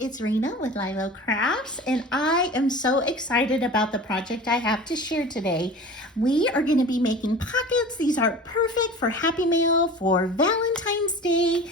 it's Rena with LYLO Crafts, and I am so excited about the project I have to share today. We are going to be making pockets. These are perfect for Happy Mail for Valentine's Day.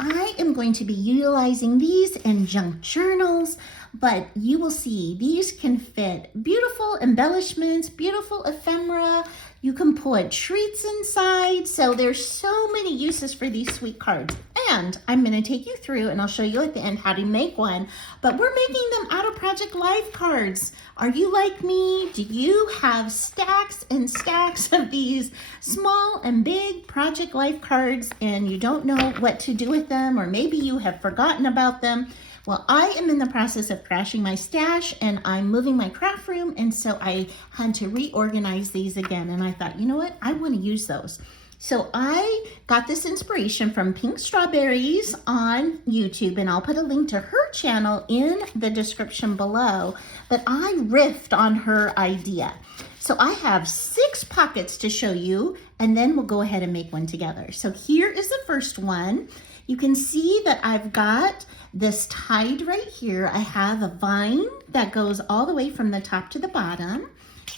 I am going to be utilizing these in junk journals, but you will see these can fit beautiful embellishments, beautiful ephemera. You can put treats inside. So there's so many uses for these sweet cards. And I'm going to take you through and I'll show you at the end how to make one. But we're making them out of Project Life cards. Are you like me? Do you have stacks and stacks of these small and big Project Life cards and you don't know what to do with them, or maybe you have forgotten about them? Well, I am in the process of crashing my stash and I'm moving my craft room, and so I had to reorganize these again, and I thought, you know what, I want to use those. So I got this inspiration from Pink Strawberries on YouTube, and I'll put a link to her channel in the description below, but I riffed on her idea. So I have 6 pockets to show you, and then we'll go ahead and make one together. So here is the first one. You can see that I've got this tied right here. I have a vine that goes all the way from the top to the bottom.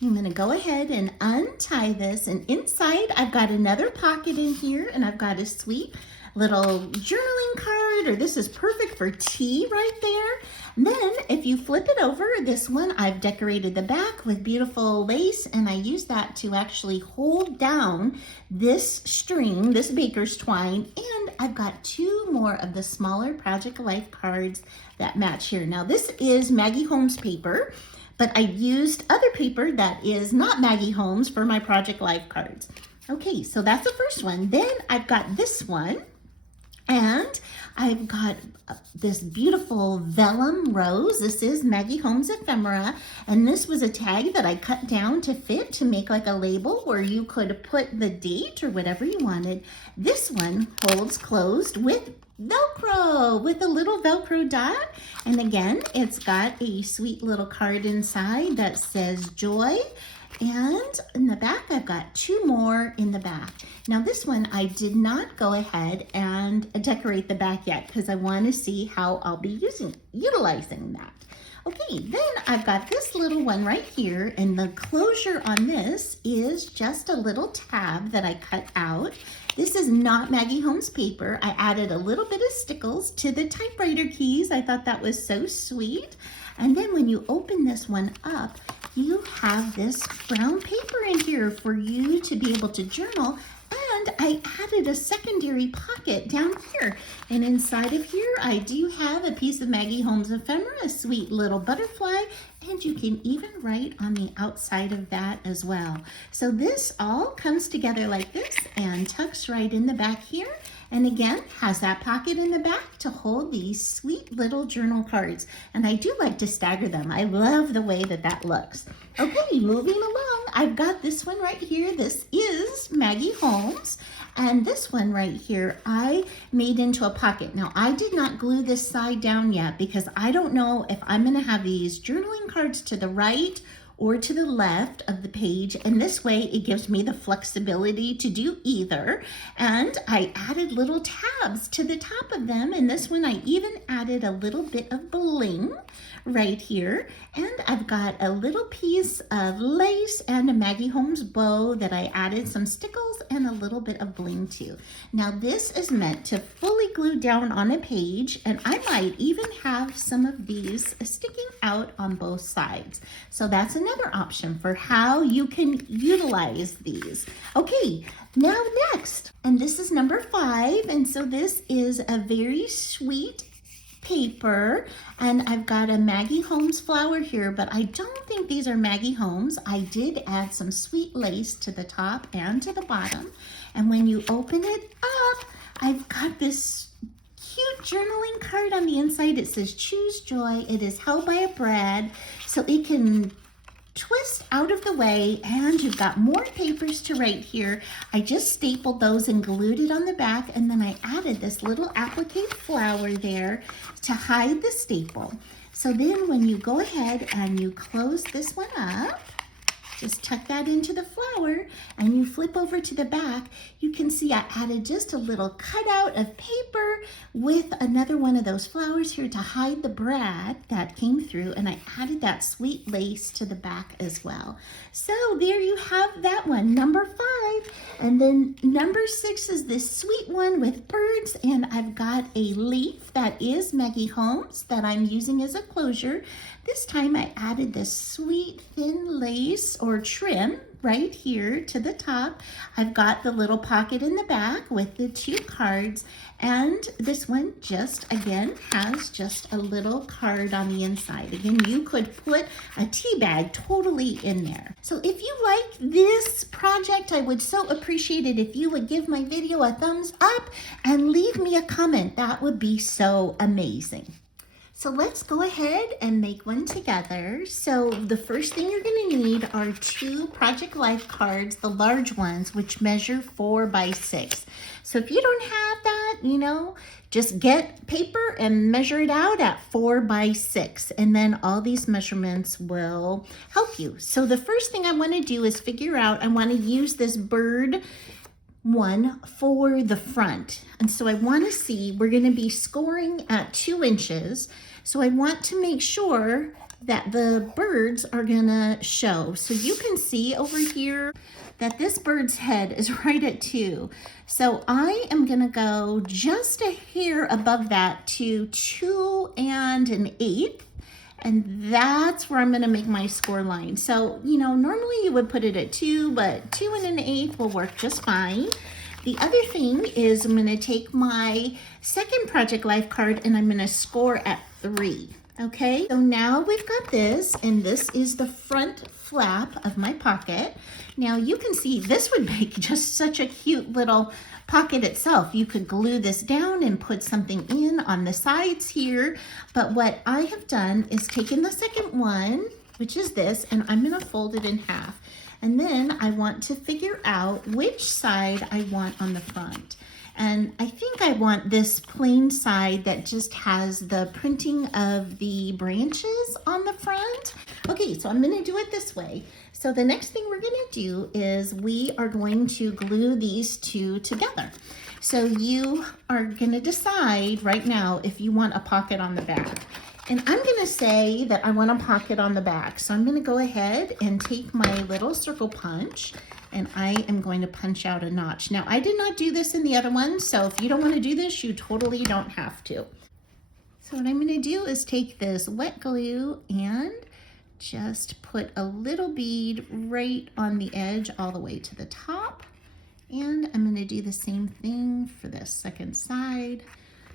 I'm going to go ahead and untie this, and inside I've got another pocket in here, and I've got a sweet little journaling card, or this is perfect for tea right there. And then if you flip it over, this one I've decorated the back with beautiful lace, and I use that to actually hold down this string, this baker's twine, and I've got 2 more of the smaller Project Life cards that match here. Now this is Maggie Holmes paper, but I used other paper that is not Maggie Holmes for my Project Life cards. Okay, so that's the first one. Then I've got this one, and I've got this beautiful vellum rose. This is Maggie Holmes ephemera, and this was a tag that I cut down to fit to make like a label where you could put the date or whatever you wanted. This one holds closed with Velcro, with a little Velcro dot, and again it's got a sweet little card inside that says joy. And in the back, I've got 2 more in the back. Now this one, I did not go ahead and decorate the back yet because I want to see how I'll be utilizing that. Okay, then I've got this little one right here, and the closure on this is just a little tab that I cut out. This is not Maggie Holmes paper. I added a little bit of stickles to the typewriter keys. I thought that was so sweet. And then when you open this one up, you have this brown paper in here for you to be able to journal. And I added a secondary pocket down here. And inside of here, I do have a piece of Maggie Holmes ephemera, a sweet little butterfly, and you can even write on the outside of that as well. So this all comes together like this and tucks right in the back here. And again, has that pocket in the back to hold these sweet little journal cards. And I do like to stagger them. I love the way that that looks. Okay, moving along, I've got this one right here. This is Maggie Holmes. And this one right here, I made into a pocket. Now, I did not glue this side down yet because I don't know if I'm gonna have these journaling cards to the right or to the left of the page, and this way it gives me the flexibility to do either. And I added little tabs to the top of them, and this one I even added a little bit of bling right here, and I've got a little piece of lace and a Maggie Holmes bow that I added some stickles and a little bit of bling to. Now this is meant to fully glue down on a page, and I might even have some of these sticking out on both sides. So that's another option for how you can utilize these. Okay, now next, and this is number 5, and so this is a very sweet paper, and I've got a Maggie Holmes flower here, but I don't think these are Maggie Holmes. I did add some sweet lace to the top and to the bottom, and when you open it up, I've got this cute journaling card on the inside. It says choose joy. It is held by a brad, so it can twist out of the way, and you've got more papers to write here. I just stapled those and glued it on the back, and then I added this little applique flower there to hide the staple. So then when you go ahead and you close this one up, just tuck that into the flower, and you flip over to the back. You can see I added just a little cutout of paper with another one of those flowers here to hide the brad that came through, and I added that sweet lace to the back as well. So there you have that one, number 5. And then number 6 is this sweet one with birds, and I've got a leaf that is Maggie Holmes that I'm using as a closure. This time I added this sweet thin lace or trim right here to the top. I've got the little pocket in the back with the 2 cards, and this one just again has just a little card on the inside. Again, you could put a tea bag totally in there. So if you like this project, I would so appreciate it if you would give my video a thumbs up and leave me a comment. That would be so amazing. So let's go ahead and make one together. So the first thing you're gonna need are 2 Project Life cards, the large ones, which measure 4 by 6. So if you don't have that, just get paper and measure it out at 4 by 6. And then all these measurements will help you. So the first thing I wanna do is figure out, I wanna use this bird one for the front. And so I want to see, we're going to be scoring at 2 inches. So I want to make sure that the birds are going to show. So you can see over here that this bird's head is right at 2. So I am going to go just a hair above that to 2 1/8. And that's where I'm gonna make my score line. So, normally you would put it at 2, but 2 1/8 will work just fine. The other thing is I'm gonna take my second Project Life card and I'm gonna score at 3, okay? So now we've got this, and this is the front flap of my pocket. Now you can see this would make just such a cute little pocket itself. You could glue this down and put something in on the sides here. But what I have done is taken the second one, which is this, and I'm gonna fold it in half. And then I want to figure out which side I want on the front. And I think I want this plain side that just has the printing of the branches on the front. Okay, so I'm gonna do it this way. So the next thing we're gonna do is we are going to glue these 2 together. So you are gonna decide right now if you want a pocket on the back. And I'm gonna say that I want a pocket on the back. So I'm gonna go ahead and take my little circle punch, and I am going to punch out a notch. Now, I did not do this in the other one, so if you don't wanna do this, you totally don't have to. So what I'm gonna do is take this wet glue and just put a little bead right on the edge all the way to the top. And I'm gonna do the same thing for this second side.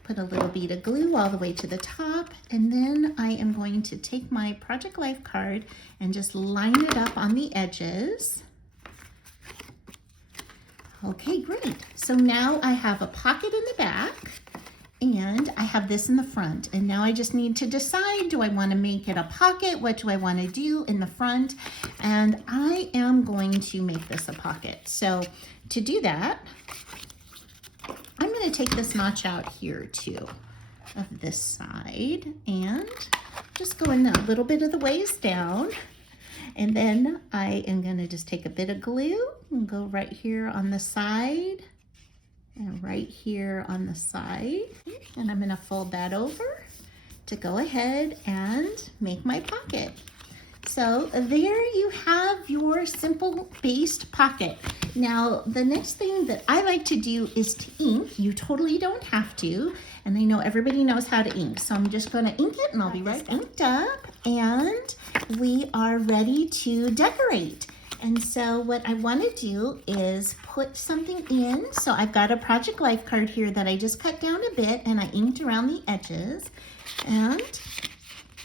Put a little bead of glue all the way to the top, and then I am going to take my Project Life card and just line it up on the edges. Okay, great. So now I have a pocket in the back, and I have this in the front. And now I just need to decide, do I want to make it a pocket? What do I want to do in the front? And I am going to make this a pocket. So to do that, I'm going to take this notch out here too of this side and just go in a little bit of the ways down. And then I am going to just take a bit of glue and go right here on the side and right here on the side. And I'm going to fold that over to go ahead and make my pocket. So there you have your simple based pocket. Now, the next thing that I like to do is to ink. You totally don't have to, and I know everybody knows how to ink. So I'm just gonna ink it and I'll be right inked up, and we are ready to decorate. And so what I wanna do is put something in. So I've got a Project Life card here that I just cut down a bit and I inked around the edges. And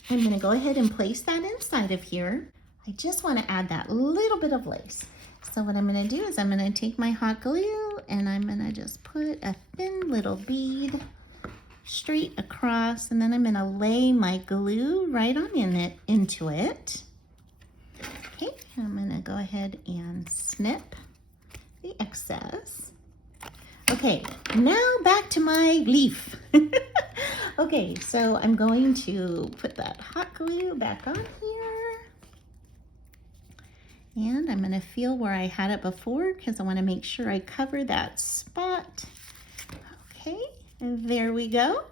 I'm gonna go ahead and place that inside of here. I just wanna add that little bit of lace. So what I'm gonna do is I'm gonna take my hot glue and I'm gonna just put a thin little bead straight across, and then I'm gonna lay my glue right on into it. Okay, I'm gonna go ahead and snip the excess. Okay, now back to my leaf. Okay, so I'm going to put that hot glue back on here. And I'm going to feel where I had it before because I want to make sure I cover that spot. Okay, and there we go.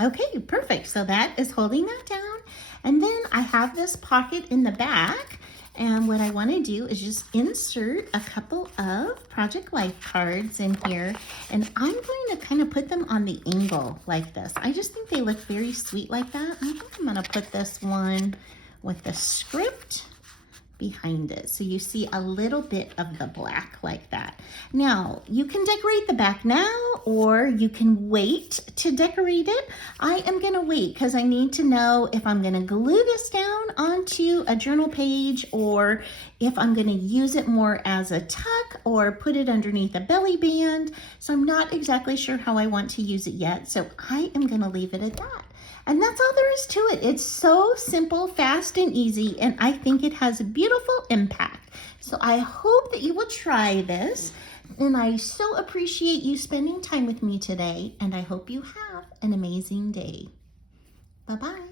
Okay, perfect. So that is holding that down. And then I have this pocket in the back. And what I want to do is just insert a couple of Project Life cards in here. And I'm going to kind of put them on the angle like this. I just think they look very sweet like that. I think I'm going to put this one with the script behind it. So you see a little bit of the black like that. Now, you can decorate the back now, or you can wait to decorate it. I am gonna wait because I need to know if I'm gonna glue this down onto a journal page or if I'm gonna use it more as a tuck or put it underneath a belly band. So I'm not exactly sure how I want to use it yet. So I am gonna leave it at that. And that's all there is to it. It's so simple, fast, and easy, and I think it has a beautiful impact. So I hope that you will try this, and I so appreciate you spending time with me today, and I hope you have an amazing day. Bye-bye.